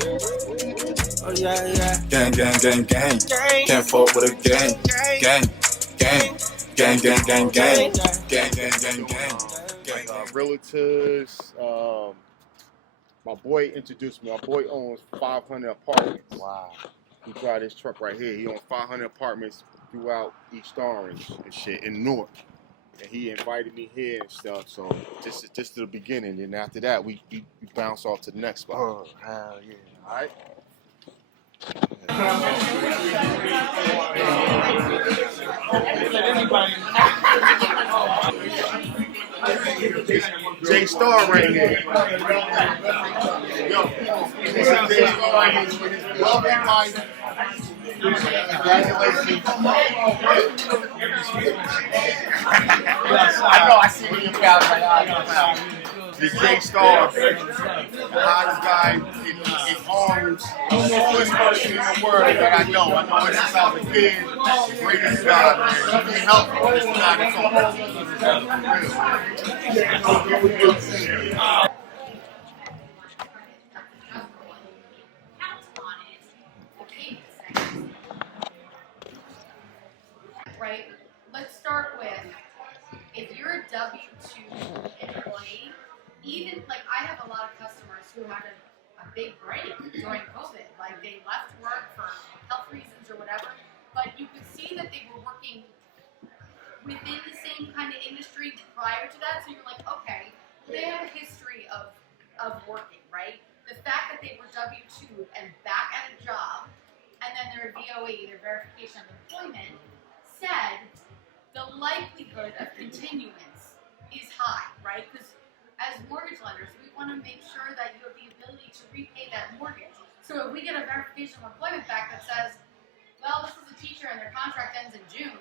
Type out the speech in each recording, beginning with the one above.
Oh yeah, yeah. Gang, gang, gang, gang. Can't fuck with a gang. Gang, gang, gang, gang, gang, gang. Gang, gang, gang, gang. Realtors. My boy introduced me. My boy owns 500 apartments. Wow. He drives this truck right here. He owns 500 apartments throughout East Orange and shit in North. And he invited me here and stuff. So this is just the beginning. And after that, we bounce off to the next spot. Oh, hell yeah. All right. J Star right here. Yo, this is J Star right here with his lovely wife. Congratulations. I know, I see when you got my eyes. The J Star, the hottest guy in Orange, the coolest person in the world that I know. I know him since I was a kid. The greatest guy, man. You can help this guy that's on Right? Let's start with, if you're a W-2 employee, even, like, I have a lot of customers who had a big break during COVID. Like, they left work for health reasons or whatever, but you could see that they were working within the same kind of industry prior to that, so you're like, okay, they had a history of working, right? The fact that they were W-2 and back at a job, and then their VOE, their verification of employment, said the likelihood of continuance is high, right? Because as mortgage lenders, we want to make sure that you have the ability to repay that mortgage. So if we get a verification of employment back that says, well, this is a teacher and their contract ends in June,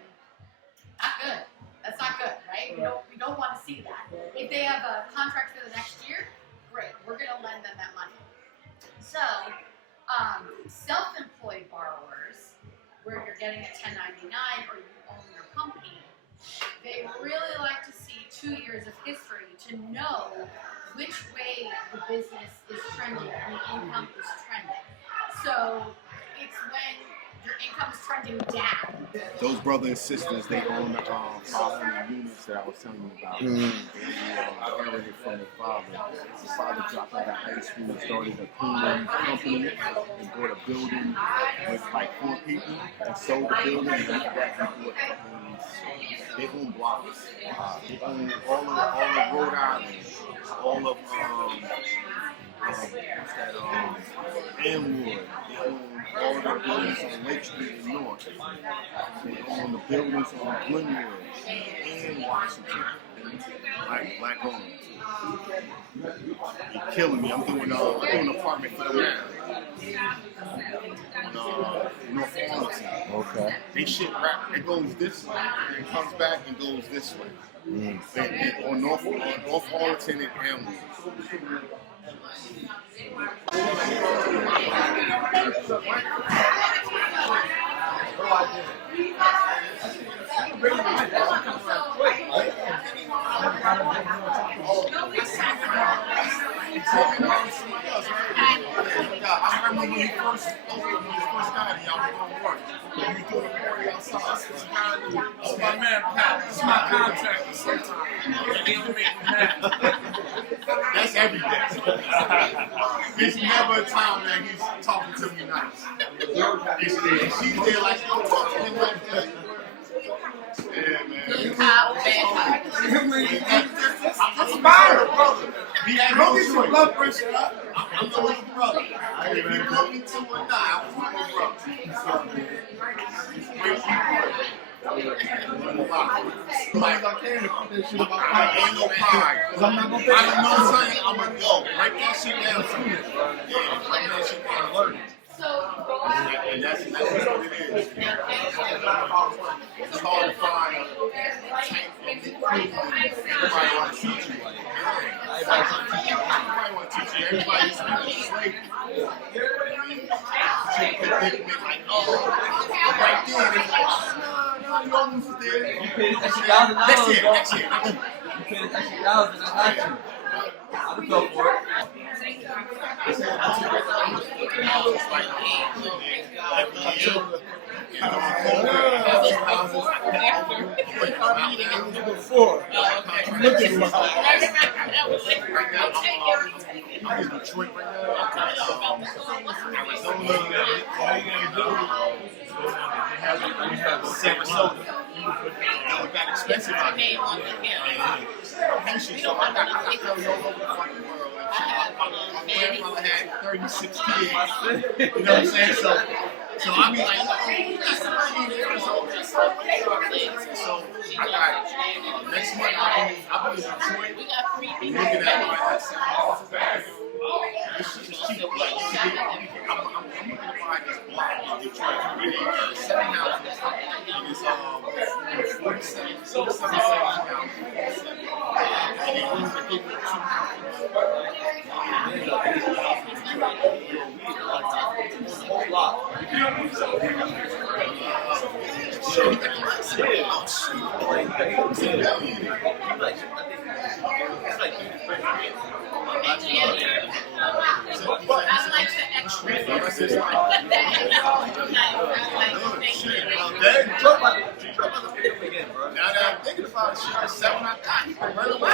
not good. That's not good, right? We don't want to see that. If they have a contract for the next year, great. We're going to lend them that money. So self-employed borrowers, where you're getting a 1099 or you own your company, they really like to see 2 years of history to know which way the business is trending and the income is trending. So it's when your income is trending down. those brothers and sisters, they own the 500 units that I was telling you about. They inherited from their father. His father dropped out of high school and started a cleaning company and bought a building with like 4 people and sold the building. And after that, he bought companies. They own blocks. They own all of Rhode Island, all of Amwood. They own all the buildings on Lake Street in North. They own the buildings on Glenwood and Washington. Like black owned. You're killing me. I'm doing an apartment for them now. On North Arlington. Okay. They shit rap. It goes this way and it comes back and goes this way. On North Arlington and Amwood. I remember when you first got here, I was going to work. You were doing a party outside. Oh, my man, Pat, this is my contractor sometimes. He don't make me mad. That's every day. There's never a time that he's talking to me nice. She's there like, don't talk to him like that. Yeah, man. That's fire, brother. He had no choice. Blood pressure up. I'm the little brother. If you want me to or not, I'm the little brother. Like, I came to put that shit about pride. Ain't no pride. I don't know something, I'm gonna go. Write that shit down to me. Yeah, write that shit down. Learn it. And that's what it is. It's hard to find a type of everybody want to teach you. Everybody want to teach you. Everybody's slavery. Like, oh, right there. It's like, oh, no, you almost there. You paid an extra $1,000. That's it. You paid an extra $1,000. I got you. I'll go for it. Before. I'm looking for I'm in Detroit right now. Arizona, Sarasota. It got expensive out here. So I got family all over the fucking world. My grandfather had 36 kids. You know what I'm saying? So I be like, oh, that's somebody in Arizona. So I got next month I'll be in Detroit. I'm looking at my this shit is cheap. Like, I'm looking to buy this block in Detroit. 7 houses. It's 47 houses. And they lose to give me 2 houses. Now that I'm thinking about it, shit, 7 I got, you can run away.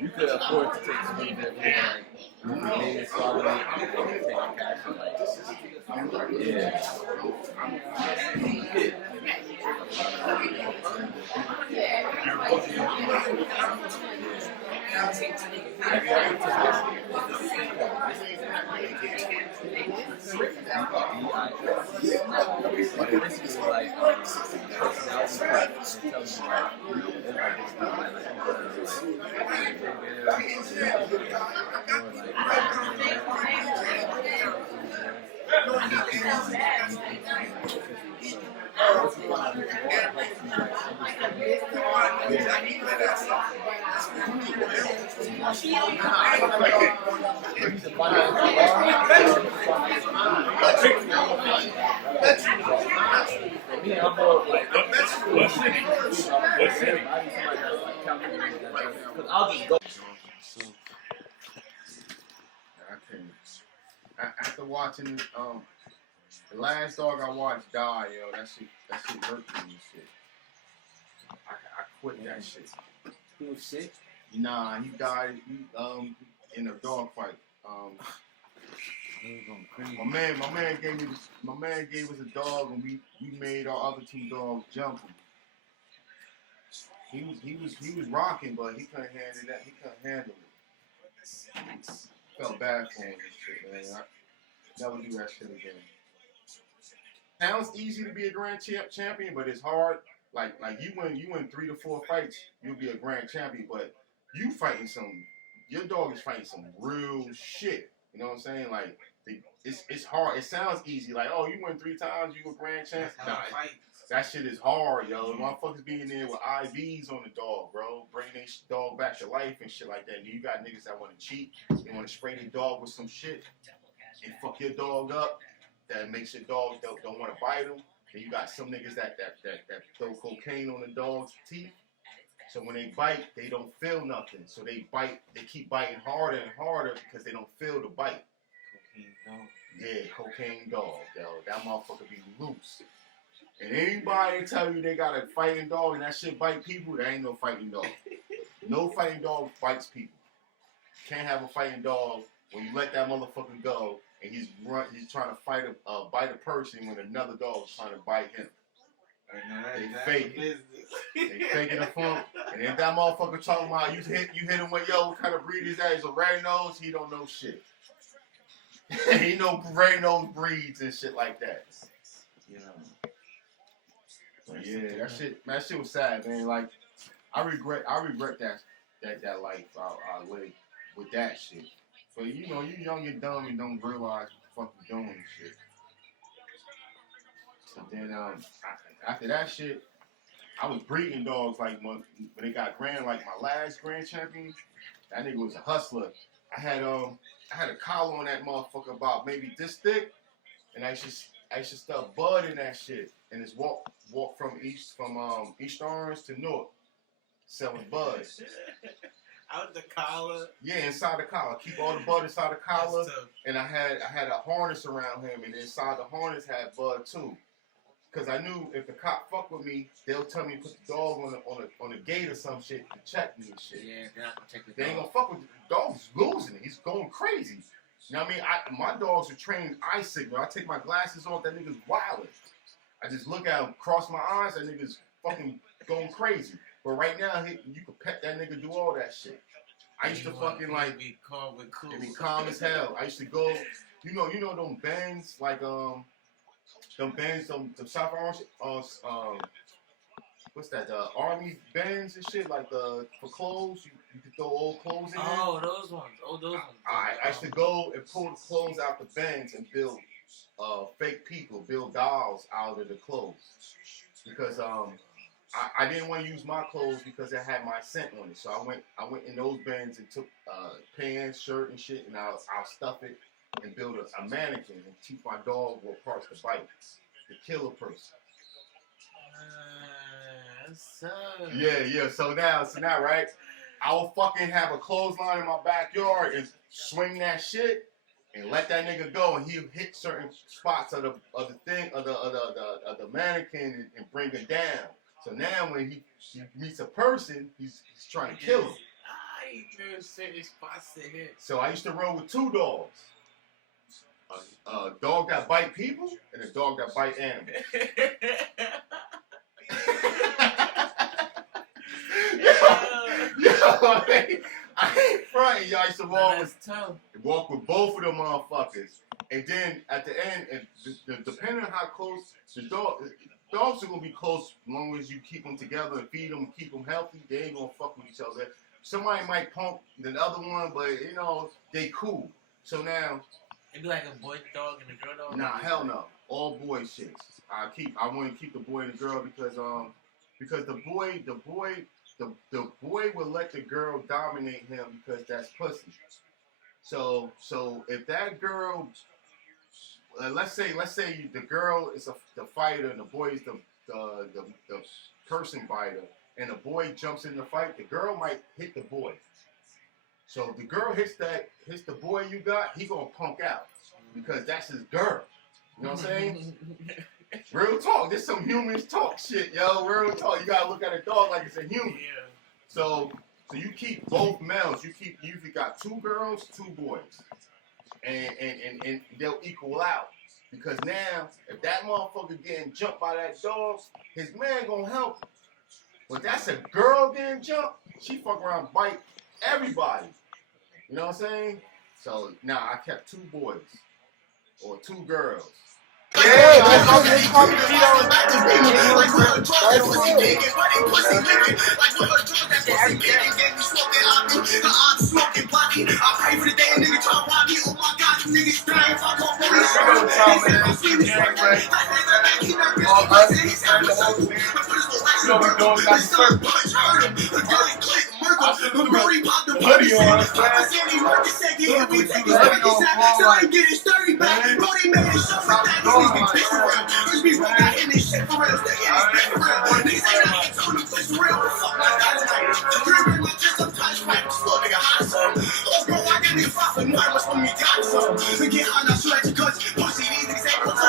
You could afford to take some of that like solid and take cash and like I'll just go. After watching the last dog I watched die, yo, that shit hurt me and shit. I quit that shit. He was sick? Nah, he died in a dog fight. My man gave us a dog, and we made our other 2 dogs jump him. He was rocking, but he couldn't handle that. He couldn't handle it. Felt bad for him and shit, man. I never do that shit again. Sounds easy to be a grand champion, but it's hard. Like you win 3 to 4 fights, you'll be a grand champion. But you fighting your dog is fighting some real shit. You know what I'm saying? Like it's hard. It sounds easy. Like, oh, you win 3 times, you a grand champion. Nah, that shit is hard, yo. Motherfuckers being there with IVs on the dog, bro. Bringing their dog back to life and shit like that. And you got niggas that want to cheat. They want to spray their dog with some shit and fuck your dog up. That makes your dog don't want to bite them. And you got some niggas that throw cocaine on the dog's teeth. So when they bite, they don't feel nothing. So they keep biting harder and harder because they don't feel the bite. Yeah, cocaine dog, yo. That motherfucker be loose. And anybody tell you they got a fighting dog and that shit bite people, there ain't no fighting dog. No fighting dog bites people. Can't have a fighting dog when you let that motherfucker go and he's trying to bite a person when another dog is trying to bite him. They fake it. They faking the funk. And if that motherfucker talking about you hit him with what kind of breed is that? He's a red nose. He don't know shit. He know red nose breeds and shit like that. You know. But yeah, that shit was sad, man. Like I regret that life I lived with that shit. But you know, you young and dumb and don't realize what the fuck you doing and shit. And then after that shit, I was breeding dogs like when they got grand, like my last grand champion. That nigga was a hustler. I had a collar on that motherfucker about maybe this thick, and I used to stuff bud in that shit, and just walk from East Orange to North, selling bud. Out the collar. Yeah, inside the collar. Keep all the bud inside the collar, and I had a harness around him, and inside the harness had bud too. Cause I knew if the cop fuck with me, they'll tell me to put the dog on a gate or some shit to check me and shit. Yeah, they're not gonna check the dog. They ain't gonna fuck with the dog's losing it. He's going crazy. You know what I mean? My dogs are trained eye signal. I take my glasses off, that nigga's wildin'. I just look at him, cross my eyes, that nigga's fucking going crazy. But right now, you can pet that nigga, do all that shit. I used to fucking like be calm with cool. Be calm as hell. I used to go, you know them bands like them bands, them South Orange, what's that? The army bands and shit, like for clothes. You can throw old clothes in there. Oh, those ones. I used to go and pull the clothes out the bands and build fake people, build dolls out of the clothes. Because I didn't want to use my clothes because it had my scent on it. So I went in those bands and took pants, shirt, and shit, and I'll stuff it and build a mannequin and teach my dog what parts to bite, to kill a person. Yeah. So now, right? I will fucking have a clothesline in my backyard and swing that shit and let that nigga go, and he'll hit certain spots of the mannequin and bring it down. So now when he meets a person, he's trying to kill him. So I used to roll with two dogs. A dog that bite people and a dog that bite animals. I ain't fronting. Y'all used to walk with both of them motherfuckers. And then at the end, and depending on how close the dogs are gonna be close as long as you keep them together and feed them, keep them healthy. They ain't gonna fuck with each other. Somebody might pump the other one, but you know they cool. So now. It'd be like a boy dog and a girl dog? Nah, hell no. All boy shits. I want to keep the boy and the girl because the boy will let the girl dominate him because that's pussy. So if that girl, let's say the girl is the fighter and the boy is the person fighter, and the boy jumps in the fight, the girl might hit the boy. So if the girl hits the boy you got, he gonna punk out because that's his girl. You know what I'm saying? Real talk. This some humans talk shit, yo. Real talk. You gotta look at a dog like it's a human. Yeah. So you keep both males. You usually got two girls, two boys, and they'll equal out. Because now, if that motherfucker getting jumped by that dog, his man gonna help him. But that's a girl getting jumped. She fuck around and bite everybody. You know what I'm saying? So now I kept two boys or two girls. Yeah, that's what they call me.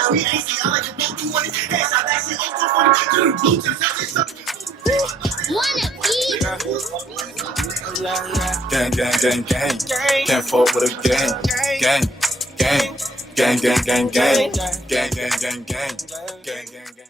Wanna beat? Gang, gang, gang, gang. Can't fuck with a gang. Gang, gang, gang, gang, gang, gang. Gang, gang, gang, gang. Gang, gang, gang.